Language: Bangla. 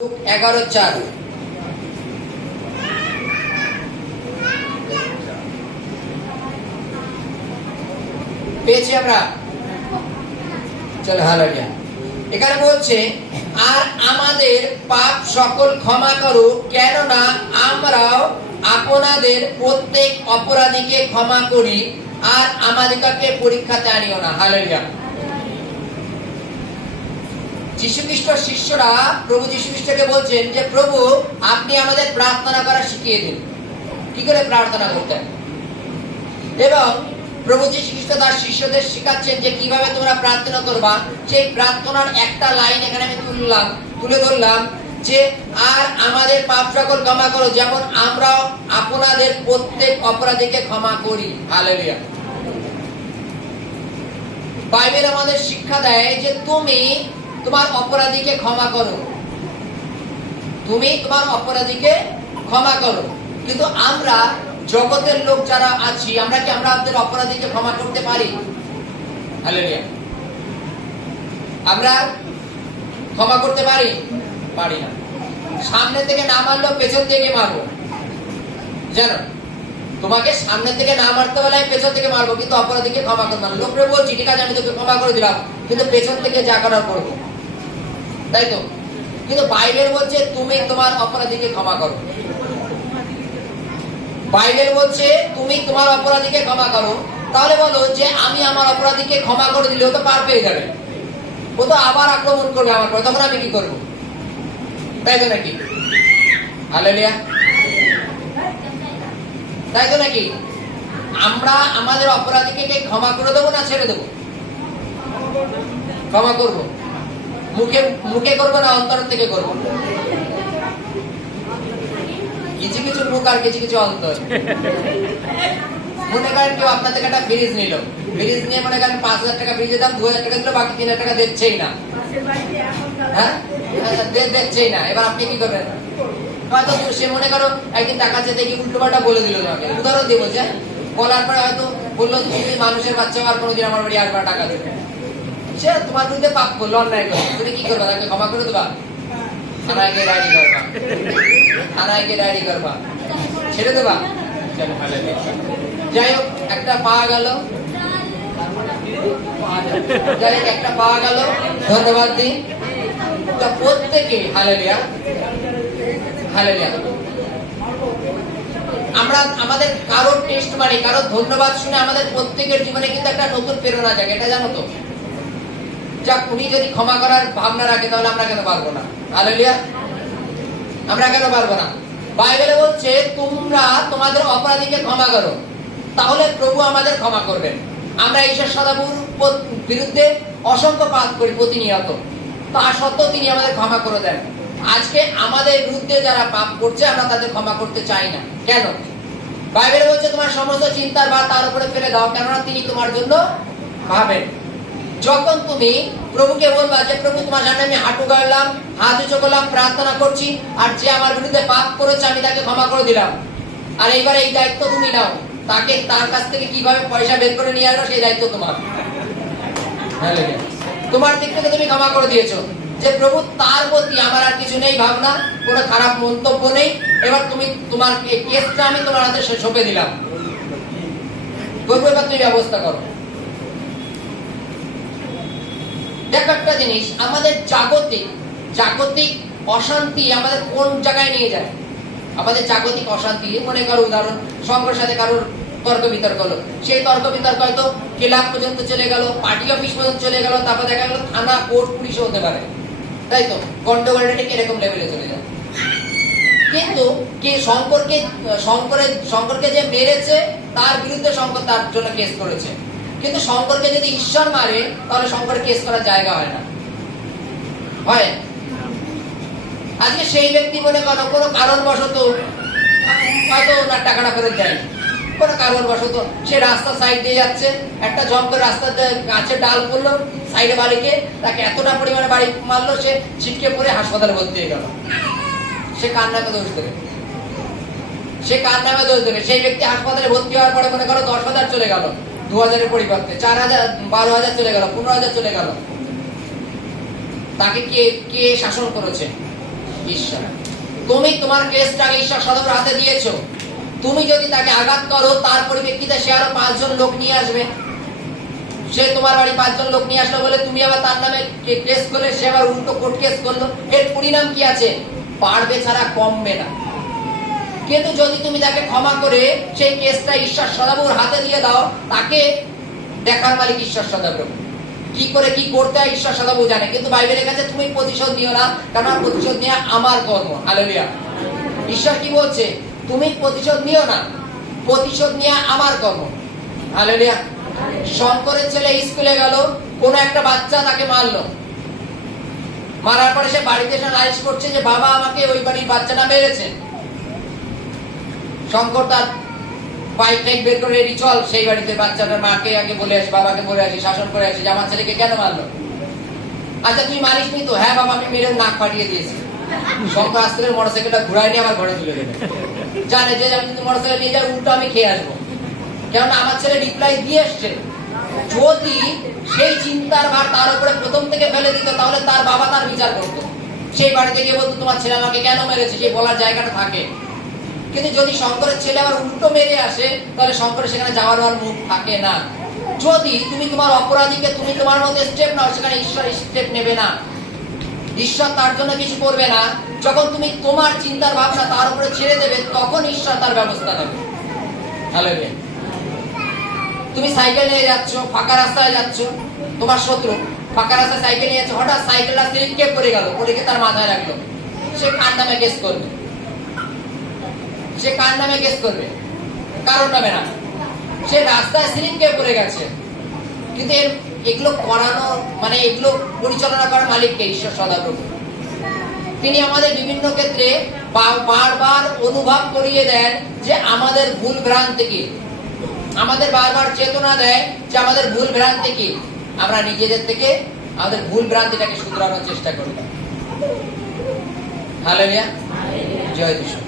11:4 পেয়েছি আমরা। চলো হালেলুয়া। এখানে বলছে আর আমাদের পাপ সকল ক্ষমা করো, কেননা আমরাও আপনাদের প্রত্যেক অপরাধীকে ক্ষমা করি, আর আমাদেরকে পরীক্ষাতে আনিও না। হালেলুয়া। যীশু খ্রিস্ট শিষ্যরা প্রভু যীশু খ্রিস্টকে বলছেন যে প্রভু আপনি আমাদের প্রার্থনা করা শিখিয়ে দিন, কি করে প্রার্থনা করতেন। এবং প্রভু যীশু খ্রিস্ট তার শিষ্যদের শেখাচ্ছেন যে কিভাবে তোমরা প্রার্থনা করবা। সেই প্রার্থনার একটা লাইন এখানে আমি তুলে ধরলাম যে আর আমাদের পাপ সকল ক্ষমা করো, যেমন আমরাও আপনাদের প্রত্যেক অপরাধীকে ক্ষমা করি। হালেলুয়া। বাইবেল আমাদের শিক্ষা দেয় যে তুমি তোমার অপরাধীকে ক্ষমা করো, তুমি তোমার অপরাধীকে ক্ষমা করো। কিন্তু আমরা জগতের লোক যারা আছি, আমরা কি আমাদের অপরাধীকে ক্ষমা করতে পারি? হালেলুয়া। আমরা ক্ষমা করতে পারি? পারি না। সামনে থেকে না মারলেও পেছন থেকে মারবো, জানো। তোমাকে সামনে থেকে না মারতে হলে পেছন থেকে মারবো, কিন্তু অপরাধীকে ক্ষমা করবো না। লোকরে বলছি ঠিক আছে আমি তোকে ক্ষমা করে দিলাম, কিন্তু পেছন থেকে যা করার করবো, তাই তো। কিন্তু বাইবেল বলছে তুমি তোমার অপরাধীকে ক্ষমা করো। বাইবেল বলছে তুমি তোমার অপরাধীকে ক্ষমা করো। তাহলে বলো যে আমি আমার অপরাধীকে ক্ষমা করে দিলে ও তো পার পেয়ে যাবে, ও তো আবার আক্রমণ করবে আমার পরে, তখন আমি কি করবো? তাই তো নাকি? হালেলুয়া। তাই তো নাকি? আমরা আমাদের অপরাধীকে ক্ষমা করে দেবো না ছেড়ে দেবো? ক্ষমা করবো। মুখে করবো না অন্তর থেকে করবো? কিছু কিছু মুখ আর কিছু কিছু অন্তর। মনে করেন কেউ আপনার থেকে একটা ফ্রিজ নিল, ফ্রিজ নিয়ে মনে করেন 5,000 টাকা ফ্রিজের দাম, 2,000 টাকা দিল, বাকি 3,000 টাকা দিচ্ছেই না। হ্যাঁ, দিচ্ছেই না। এবার আপনি কি করবেন? হয়তো সে মনে করো একদিন টাকা চেয়ে দেখি উল্টো পাল্টা বলে দিল তোমাকে, উদাহরণ দিয়ে বলছে, বলার পরে হয়তো বললো তুমি মানুষের বাচ্চা আর কোনোদিন আমার বাড়ি আসবার টাকা দেবে। সে তোমার বিরুদ্ধে পাপ করলো, অন্যায় করলো, তুমি কি করবা? তাকে ক্ষমা করে দেবা? থানায় গিয়ে ডায়েরি করবা? থানায় গিয়ে ডায়েরি করবা? ছেড়ে দেবা? যাই হোক, একটা পাওয়া গেল, যাই হোক একটা পাওয়া গেল, ধন্যবাদ দিই প্রত্যেকে। হালেলুয়া। হালেলুয়া। আমরা আমাদের কারোর টেস্ট মানে কারোর ধন্যবাদ শুনে আমাদের প্রত্যেকের জীবনে কিন্তু একটা নতুন প্রেরণা জাগে, এটা জানো তো। যাক, উনি যদি ক্ষমা করার ভাবনা রাখে তাহলে আমরা কেন পারবো না? হালেলুয়া। আমরা কেন পারবো না? বাইবেলে বলছে তোমরা তোমাদের অপরাধীকে ক্ষমা করো, তাহলে প্রভু আমাদের ক্ষমা করবেন। আমরা ঈশ্বর সদাপ্রভুর বিরুদ্ধে অসংখ্য পাপ করি প্রতিনিয়ত, তা সত্ত্বেও তিনি আমাদের ক্ষমা করে দেন। আজকে আমাদের বিরুদ্ধে যারা পাপ করছে আমরা তাদের ক্ষমা করতে চাই না। কেন? বাইবেল বলছে তোমার সমস্ত চিন্তার ভার তার উপরে ফেলে দাও, কেননা তিনি তোমার জন্য ভাবেন। যখন তুমি প্রভুকে বলবা যে প্রভু তোমার সামনে আমি হাঁটু গাড়লাম, হাত উঁচু করলাম, প্রার্থনা করছি, আর যে আমার বিরুদ্ধে পাপ করেছে আমি তাকে ক্ষমা করে দিলাম, আর এইবার এই দায়িত্ব তুমি নাও, তাকে তার কাছ থেকে কিভাবে পয়সা বের করে নিয়ে আসবো সেই দায়িত্ব তোমার। তোমার দিক থেকে তুমি ক্ষমা করে দিয়েছো যে প্রভু তার প্রতি আমার আর কিছু নেই ভাবনা, কোনো খারাপ মন্তব্য নেই, এবার তুমি তোমার কেসটা আমি তোমার হাতে সঁপে দিলাম, প্রভু এবার তুমি ব্যবস্থা করো। দেখো একটা জিনিস, আমাদের জাগতিক অশান্তি আমাদের কোন জায়গায় নিয়ে যায়? আমাদের জাগতিক অশান্তি, মনে করো উদাহরণ, সঙ্গের সাথে কারোর তর্ক বিতর্ক হলো, সেই তর্ক বিতর্ক হয়তো ক্লাব পর্যন্ত চলে গেল, পার্টি অফিস পর্যন্ত চলে গেল, তারপর দেখা গেল থানা, কোর্ট, পুলিশও হতে পারে, তাই তো। গন্ডগোলটা ঠিক এরকম লেভেলে চলে যায়। কিন্তু কে শঙ্করকে যে মেরেছে তার বিরুদ্ধে শঙ্কর তার জন্য কেস করেছে, কিন্তু শঙ্করকে যদি ঈশ্বর মারে তাহলে শঙ্করের কেস করার জায়গা হয় না, হয়। আজকে সেই ব্যক্তি মনে করো কোনো কারণবশত হয়তো ওনার টাকাটা ফেরত দেয়, কোনো কারণবশত সে রাস্তা সাইড দিয়ে যাচ্ছে, একটা জঙ্গল রাস্তাতে গাছের ডাল পড়লো সাইডে বাড়িকে, তাকে এতটা পরিমাণে বাড়ি মারলো, সে ছিটকে পড়ে হাসপাতালে ভর্তি হয়ে গেল। সে কার নামে দোষ দেবে? সে কার নামে দোষ দেবে? সেই ব্যক্তি হাসপাতালে ভর্তি হওয়ার পরে মনে করো 10,000 চলে গেল, 2,000-এর পরিবর্তে 4,000, 12,000 চলে গেল, 15,000 চলে গেল। তাকে কে শাসন করেছে? ঈশ্বর। তুমি তোমার কেসটাকে ঈশ্বর সদর হাতে দিয়েছো। তুমি যদি তাকে আঘাত করো, তার পরিপ্রেক্ষিতে সে আরো 5 জন লোক নিয়ে আসবে। সে তোমার বাড়ি 5 জন লোক নিয়ে আসলো বলে তুমি আবার তার নামে কেস করলে, সে আবার উল্টো কোর্ট কেস করলো। এর পরিণাম কি আছে? বাড়বে ছাড়া কমবে না। কিন্তু যদি তুমি তাকে ক্ষমা করে সেই কেসটা ঈশ্বর সদাপ্রভুর হাতে দিয়ে দাও, তাকে দেখার মালিক ঈশ্বর সদাপ্রভু। কি করে কি করতে হয় ঈশ্বর সদাপ্রভু জানে। কিন্তু বাইবেলের কাছে তুমি প্রতিশোধ নিও না, কারণ প্রতিশোধ নেওয়া আমার কর্ম। হালেলুয়া। ঈশ্বর কি বলছে? তুমি প্রতিশোধ নিও না, প্রতিশোধ নেওয়া আমার কর্ম। হালেলুয়া। শঙ্করের ছেলে স্কুলে গেল, কোন একটা বাচ্চা তাকে মারলো। মারার পরে সে বাড়িতে এসে নালিশ করছে যে বাবা আমাকে ওই বাড়ির বাচ্চাটা মেরেছে। শঙ্কর তার বাইক টাইক বের করে রেডি, চল সেই বাড়িতে বাচ্চাটার মাকে আগে বলে আসি, বাবাকে বলে আসি, শাসন করে আসি যে আমার ছেলেকে কেন মারলো। আচ্ছা তুই মারিস নি তো? হ্যাঁ বাবা আমি মেরে নাক ফাটিয়ে দিয়েছি। শঙ্কর আস্তে করে মোটরসাইকেলটা ঘুরাই নিয়ে আমার ঘরে তুলে দেবে। জানে যে আমি যদি মোটরসাইকেল নিয়ে যাই উল্টো আমি খেয়ে আসবো, কেননা আমার ছেলে রিপ্লাই দিয়ে এসছে। যদি সেই চিন্তার ভার তার উপরে প্রথম থেকে ফেলে দিত, তাহলে তার বাবা তার বিচার করতো। সেই বাড়িতে গিয়ে বলতো তোমার ছেলে আমাকে কেন মেরেছে, সেই বলার জায়গাটা থাকে। কিন্তু যদি শঙ্করের ছেলে আবার উল্টো মেরে আসে, তাহলে শঙ্করের সেখানে যাওয়ার আর মুখ থাকে না। যদি তুমি তোমার অপরাধীকে তুমি তোমার মধ্যে স্টেপ নাও, সেখানে ঈশ্বর স্টেপ নেবে না। ঈশ্বর তার জন্য কিছু করবে না। যখন তুমি তোমার চিন্তার ভাবনা তার উপরে ছেড়ে দেবে, তখন ঈশ্বর তার ব্যবস্থা নেবে। হালেলুয়া। তুমি সাইকেল নিয়ে যাচ্ছ, ফাঁকা রাস্তায় যাচ্ছ, তোমার শত্রু ফাঁকা রাস্তায় সাইকেল নিয়ে যাচ্ছে, হঠাৎ সাইকেলটা স্লিপ কেপ করে গেল, পরে তার মাথায় রাখলো। সে কার নামে কেস করবে? সে কার নামে কেস করবে? কারণ নামে না। সে রাস্তায় স্লিপ কেপ করে গেছে। কিন্তু এগুলো করানো মানে এগুলো পরিচালনা করার মালিককে ঈশ্বর সদাপ্রভু। তিনি আমাদের বিভিন্ন ক্ষেত্রে বারবার অনুভব করিয়ে দেন যে আমাদের ভুল ভ্রান্তি কি, আমাদের বারবার চেতনা দেয় যে আমাদের ভুল ভ্রান্তি কি। আমরা নিজেদের থেকে আমাদের ভুল ভ্রান্তিটাকে শুধরানোর চেষ্টা করি। হালেলুয়া। জয় যিশু।